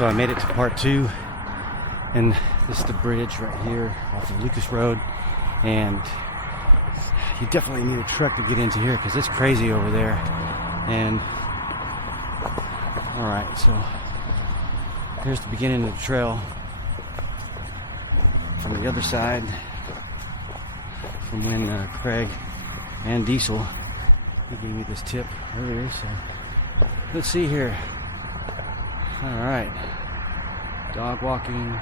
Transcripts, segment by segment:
So I made it to part 2, and this is the bridge right here off of Lucas Road, and you definitely need a truck to get into here because it's crazy over there. And alright, so here's the beginning of the trail. From the other side, from when Craig and Diesel, he gave me this tip earlier, so let's see here. Alright, dog walking,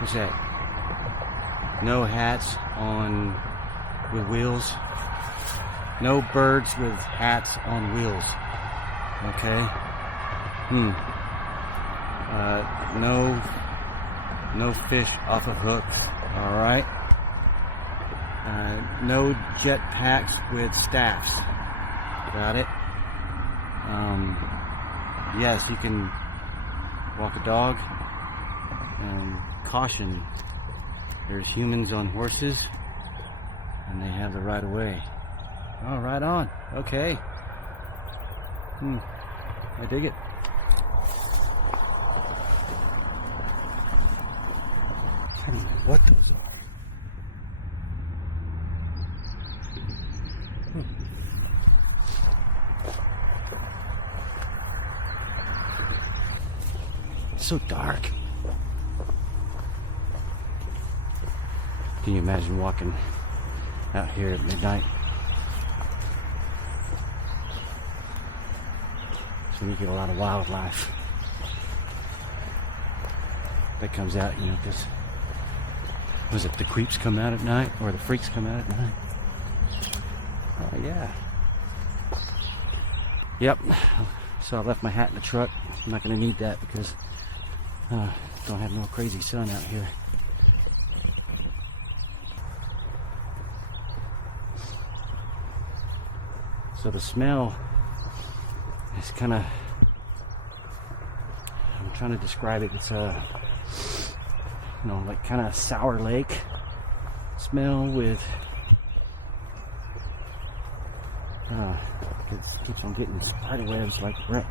what's that? No hats on with wheels. No birds with hats on wheels. Okay. No fish off of hooks. All right. No jet packs with staffs. Got it. Yes, you can walk a dog. And caution. There's humans on horses, and they have the right of way. Oh, right on. Okay. I dig it. I don't know what those are. It's so dark. Can you imagine walking out here at midnight? So you get a lot of wildlife that comes out, you know, because, was it the creeps come out at night, or the freaks come out at night? Oh yeah. Yep. So I left my hat in the truck. I'm not going to need that because don't have no crazy sun out here. So the smell is kind of, I'm trying to describe it. It's a, you know, like kind of sour lake smell with, it keeps on getting spider webs like right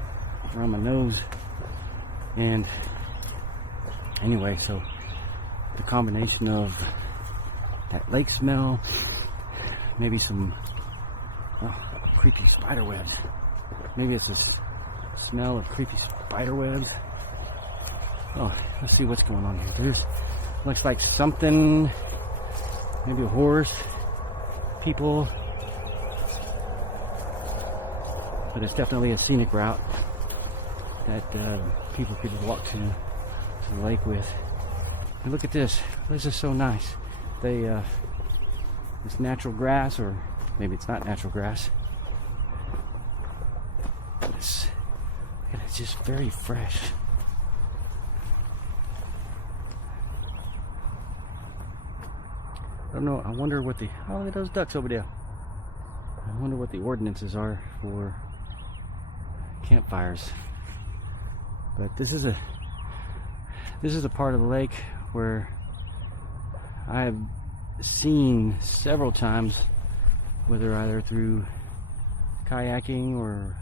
around my nose. And anyway, so the combination of that lake smell, maybe some creepy spider webs. Maybe it's this smell of creepy spider webs. Oh, let's see what's going on here. There's, looks like something, maybe a horse, people, but it's definitely a scenic route that people could walk to the lake with. And look at this. This is so nice. They, this natural grass, or maybe it's not natural grass. It's just very fresh. I don't know. I wonder what the, oh, look at those ducks over there. I wonder what the ordinances are for campfires. But this is a part of the lake where I've seen several times, whether either through kayaking or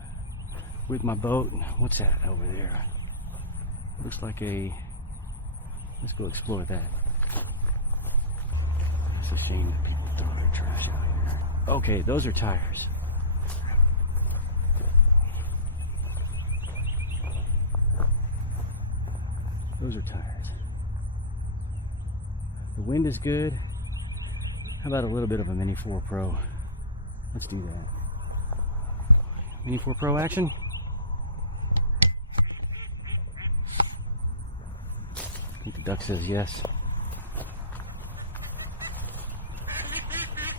with my boat. What's that over there? Looks like a, let's go explore that. It's a shame that people throw their trash out here. Okay, those are tires. Those are tires. The wind is good. How about a little bit of a Mini 4 Pro? Let's do that. Mini 4 Pro action. I think the duck says yes.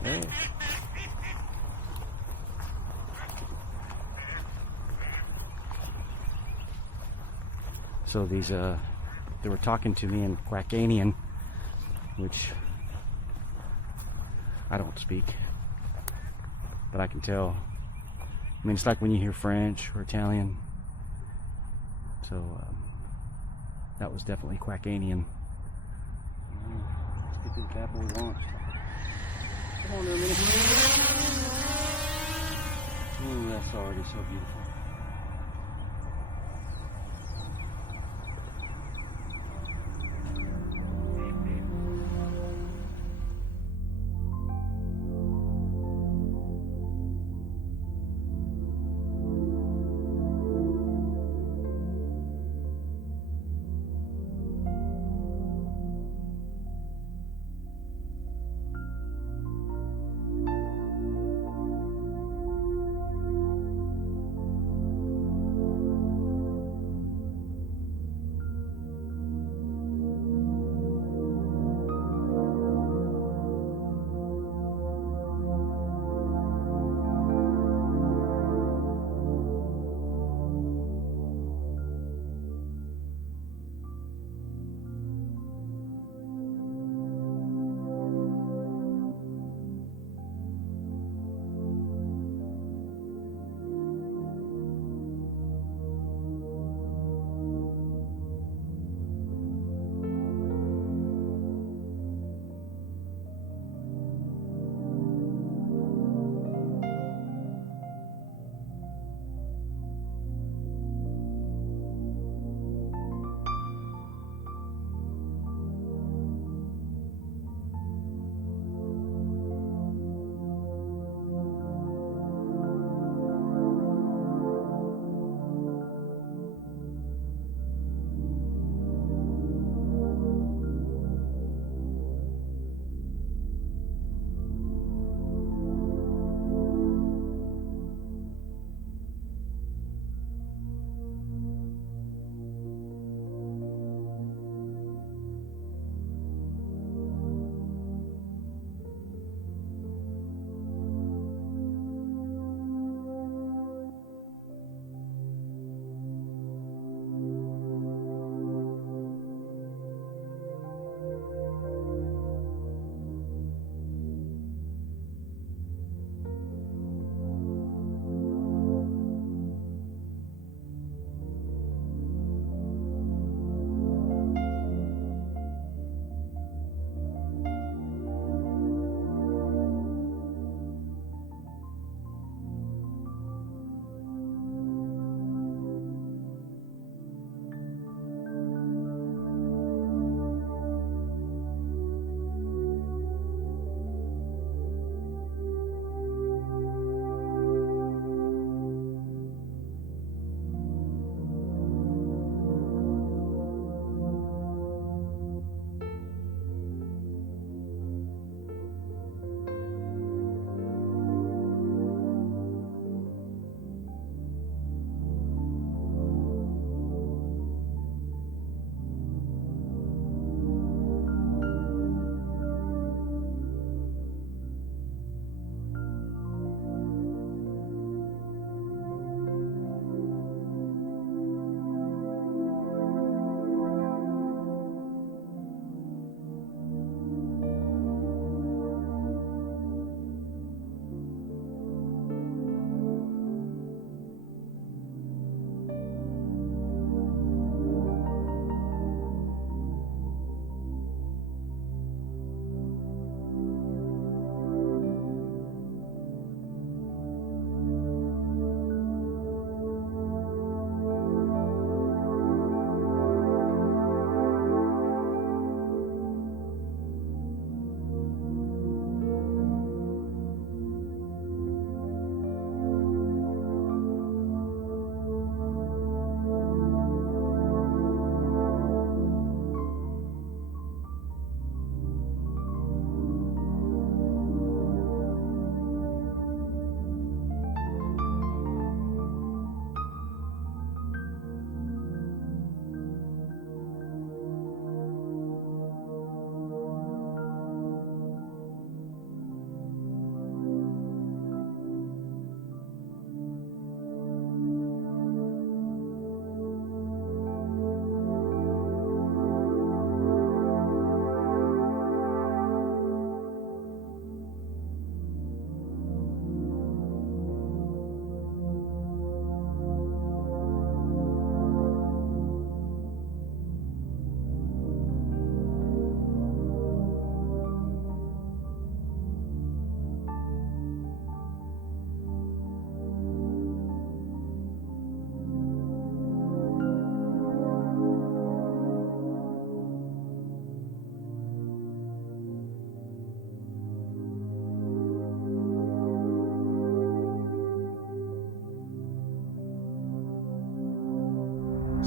Hey. So these, they were talking to me in Quackanian, which I don't speak, but I can tell. I mean, it's like when you hear French or Italian. So that was definitely Quackanian. Let's get to the bad boy launch. Come on there a minute. Ooh, that's already so beautiful.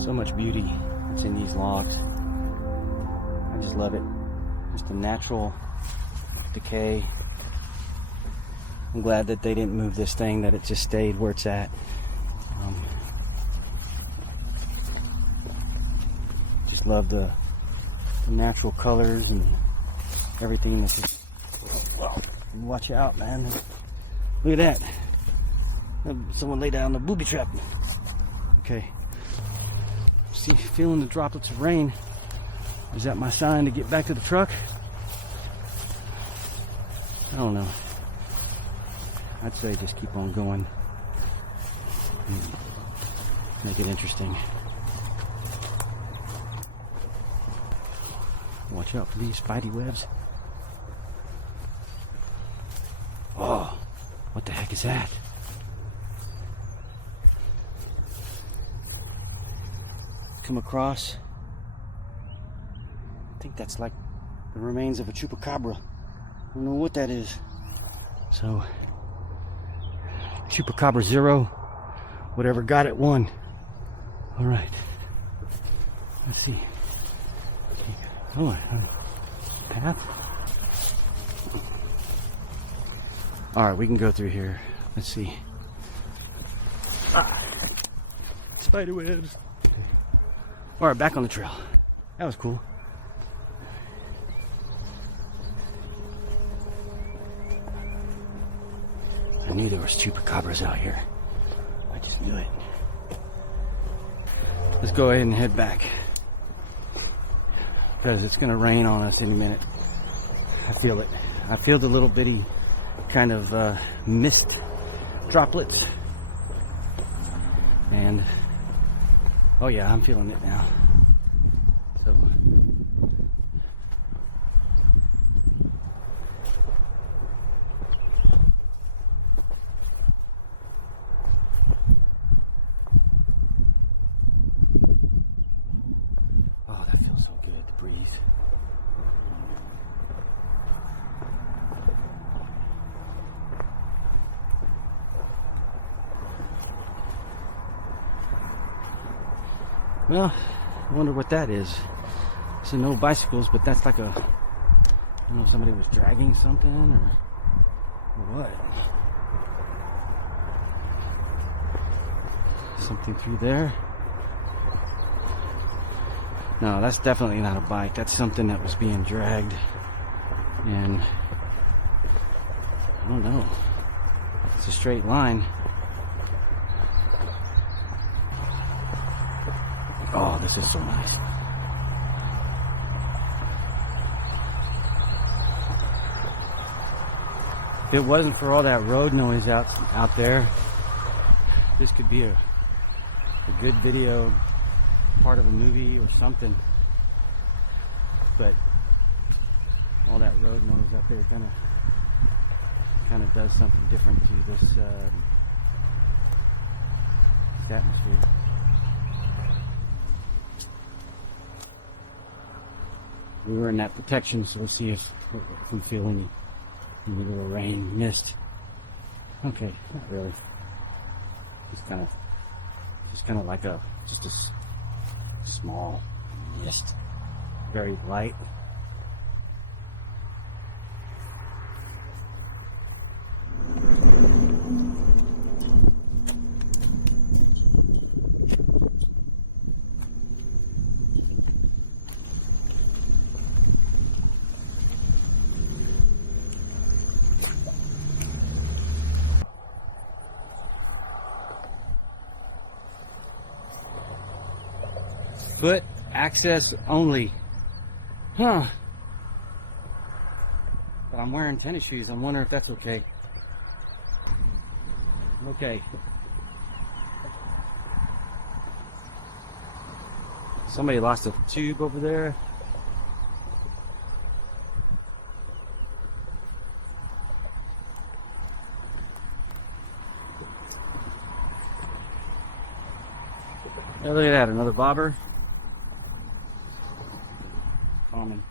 So much beauty that's in these logs. I just love it. Just a natural decay. I'm glad that they didn't move this thing, that it just stayed where it's at. Just love the natural colors and everything. That's just, watch out, man. Look at that. Someone lay down the booby trap. Okay. See, feeling the droplets of rain. Is that my sign to get back to the truck? I don't know. I'd say just keep on going. Make it interesting. Watch out for these spidey webs. Oh, what the heck is that? Come across. I think that's like the remains of a chupacabra. I don't know what that is. So, Chupacabra 0, whatever got it, won. All right. Let's see. Oh, path. All right, we can go through here. Let's see. Spider webs. All right, back on the trail. That was cool. I knew there was chupacabras out here. I just knew it. Let's go ahead and head back, because it's gonna rain on us any minute. I feel it. I feel the little bitty kind of mist droplets. And oh yeah, I'm feeling it now. So oh, that feels so good, the breeze. Well, I wonder what that is. So no bicycles, but that's like a, I don't know if somebody was dragging something or what. Something through there. No, that's definitely not a bike. That's something that was being dragged. And I don't know. It's a straight line. Oh, this is so nice. If it wasn't for all that road noise out there, this could be a good video, part of a movie or something. But all that road noise out there kind of does something different to this atmosphere. We were in that protection, so we'll see if we feel any little rain, mist. Okay, not really. Just kind of like just a small mist, very light. Foot access only. Huh. But I'm wearing tennis shoes. I'm wondering if that's okay. Okay. Somebody lost a tube over there. Oh, look at that, another bobber. Common.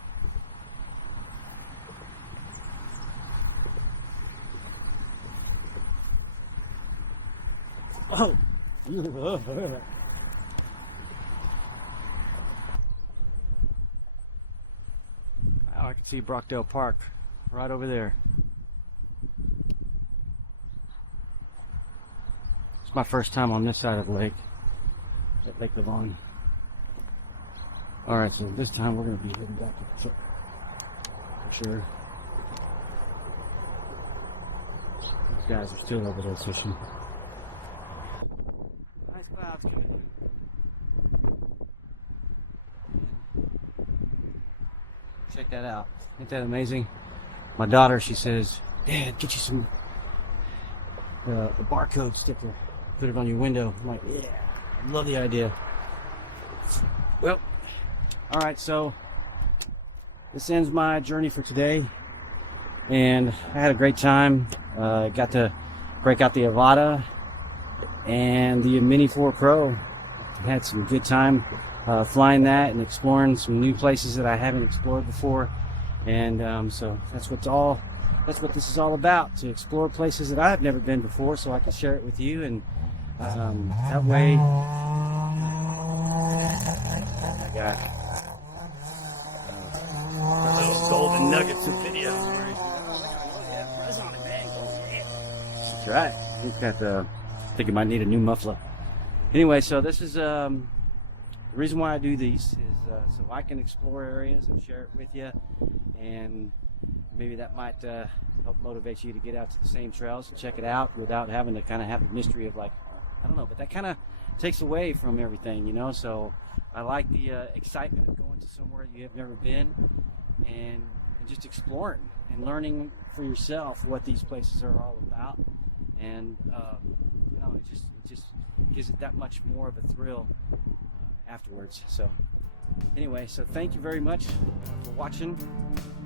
Oh! see Brockdale Park right over there. It's my first time on this side of the lake, at Lake Lavon. Alright, so this time we're going to be heading back to the truck. For sure. These guys are still over there fishing. Nice clouds coming in. Check that out. Ain't that amazing? My daughter, she says, Dad, get you some the barcode sticker. Put it on your window. I'm like, yeah, love the idea. Well, alright, so this ends my journey for today. And I had a great time. Got to break out the Avata and the Mini 4 Pro. Had some good time flying that and exploring some new places that I haven't explored before. And so that's what this is all about, to explore places that I've never been before, so I can share it with you. And that way, I got little golden nuggets of videos where buzz on it, man. That's right. He's got I think he might need a new muffler. Anyway, so this is the reason why I do these is so I can explore areas and share it with you, and maybe that might help motivate you to get out to the same trails and check it out without having to kind of have the mystery of, like, I don't know, but that kind of takes away from everything, you know. So I like the excitement of going to somewhere you have never been and just exploring and learning for yourself what these places are all about. And you know, it just gives it that much more of a thrill afterwards. So anyway, so thank you very much for watching,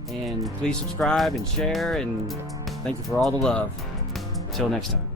and please subscribe and share, and thank you for all the love. Until next time.